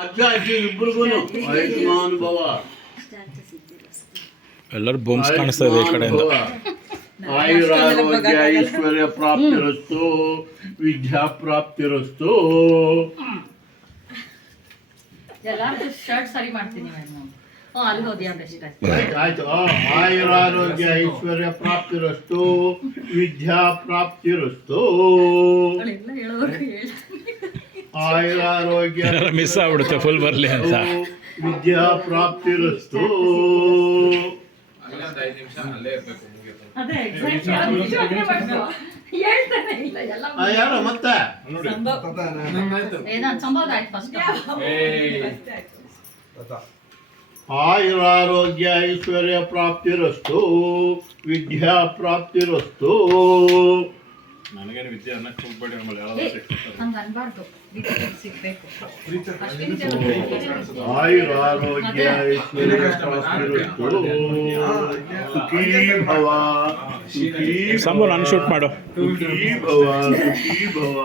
ಅಜ್ಜ ಅಜ್ಜಿ ಇಬ್ರಿಗೂ ಆಯುಷ್ಮಾನ್ ಭವ. ಎಲ್ಲರೂ ಬೊಂಬ್ಸ್ ಕಾಣಿಸ್ತಾ ಇದೆ ಈ ಕಡೆಯಿಂದ. ಆಯುರಾರೋಗ್ಯ ಐಶ್ವರ್ಯ ಪ್ರಾಪ್ತಿರಸ್ತು, ವಿದ್ಯಾ ಪ್ರಾಪ್ತಿರಸ್ತು. ಶರ್ಟ್ ಸರಿ ಮಾಡ್ತೀನಿ ಅಲ್ಲಿ ಹೋದಿ ಆಯ್ತು. ಆಯುರಾರೋಗ್ಯ ಐಶ್ವರ್ಯ ಪ್ರಾಪ್ತಿರಸ್ತು, ವಿದ್ಯಾ ಪ್ರಾಪ್ತಿರಸ್ತು. ಆಯುರಾರೋಗ್ಯ ಮಿಸ್ ಆಗ್ಬಿಡುತ್ತೆ ಫುಲ್ ಬರಲಿ ಅಂತ. ವಿದ್ಯಾ ಪ್ರಾಪ್ತಿರಸ್ತು. ಯಾರು ಮತ್ತೆ ಆಯುರಾರೋಗ್ಯ ಐಶ್ವರ್ಯ ಪ್ರಾಪ್ತಿರಸ್ತು, ವಿದ್ಯಾ ಪ್ರಾಪ್ತಿರಸ್ತು. ನನಗೇನು ವಿದ್ಯೆ ಅನ್ನಕ್ಕೆ ಹೋಗ್ಬೇಡಿ, ಆಯುರಾರೋಗ್ಯ ಐಶ್ವರ್ಯ ಪ್ರಾಪ್ತಿರಸ್ತು. ಸುಖೀ ಭವ, ಸುಖೀ ಸಂಬಲ್ ಅನ್ಶೂಟ್ ಮಾಡು. ಸುಖೀ ಭವ, ಸುಖೀ ಭವ,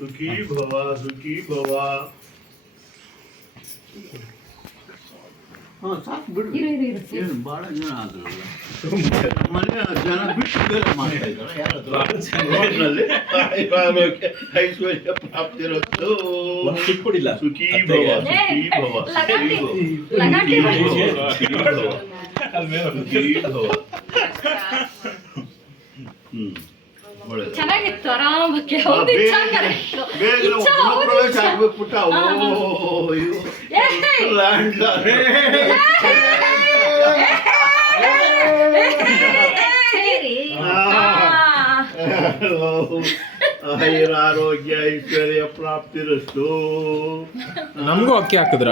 ಸುಖೀ ಭವ, ಸುಖೀ ಭವ. ಸಾಕು ಬಿಡ್ರಿ, ಏನು ಭಾಳ ಜನ ಆದ್ರಲ್ಲ, ಮನೆ ಜನ ಬಿಟ್ಟು ಬೇರೆ ಮಾಡ್ತಾ ಇದ್ದಾರೆ. ಯಾರಾದ್ರೂ ಐಶ್ವರ್ಯ ಪ್ರಾಪ್ತಿರಸ್ತು. ಕೊಡಿಲ್ಲ. ಸುಖೀ ಭವ, ಸುಖೀ ಭವ, ಸುಖೀ ಭವ. ಚೆನ್ನಾಗಿತ್ತು, ಆರಾಮಕ್ಕೆ ಬೇಗ ಪ್ರವೇಶ ಆಗ್ಬೇಕು ಪುಟ್ಟ. ಆಯುರಾರೋಗ್ಯ ಐಶ್ವರ್ಯ ಪ್ರಾಪ್ತಿರಸ್ತು. ನಮಗೂ ಅಕ್ಕಿ ಹಾಕಿದ್ರ?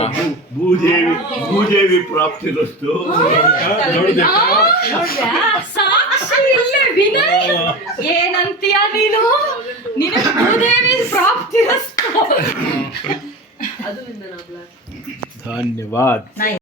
ಭೂದೇವಿ ಪ್ರಾಪ್ತಿರಸ್ತು. ಏನಂತೀಯ ನೀನು? ನಿನ್ನ ಭೂದೇವಿ ಪ್ರಾಪ್ತಿರಸ್ತು. ಧನ್ಯವಾದ.